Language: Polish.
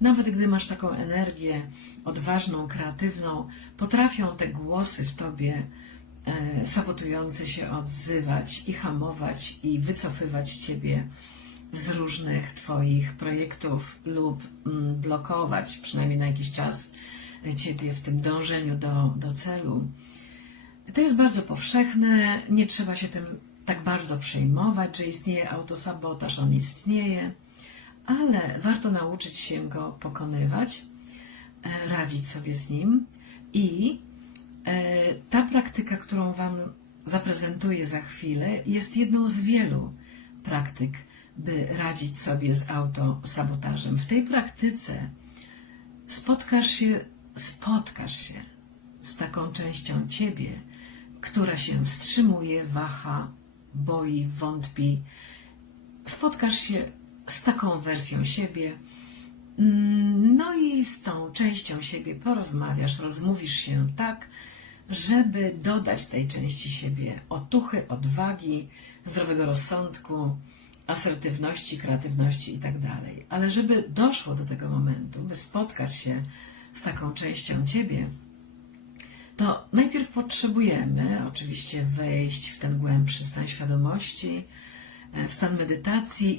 Nawet gdy masz taką energię odważną, kreatywną, potrafią te głosy w tobie e, sabotujące się odzywać i hamować i wycofywać ciebie z różnych Twoich projektów lub mm, blokować przynajmniej na jakiś czas Ciebie w tym dążeniu do, do celu. To jest bardzo powszechne, nie trzeba się tym tak bardzo przejmować, że istnieje autosabotaż, on istnieje, ale warto nauczyć się go pokonywać, e, radzić sobie z nim i e, ta praktyka, którą Wam zaprezentuję za chwilę, jest jedną z wielu praktyk, by radzić sobie z autosabotażem. W tej praktyce spotkasz się, spotkasz się z taką częścią ciebie, która się wstrzymuje, waha, boi, wątpi. Spotkasz się z taką wersją siebie, mm, no i z tą częścią siebie porozmawiasz, rozmówisz się tak, żeby dodać tej części siebie otuchy, odwagi, zdrowego rozsądku, asertywności, kreatywności i tak. Ale żeby doszło do tego momentu, by spotkać się z taką częścią ciebie, to najpierw potrzebujemy oczywiście wejść w ten głębszy stan świadomości, e, w stan medytacji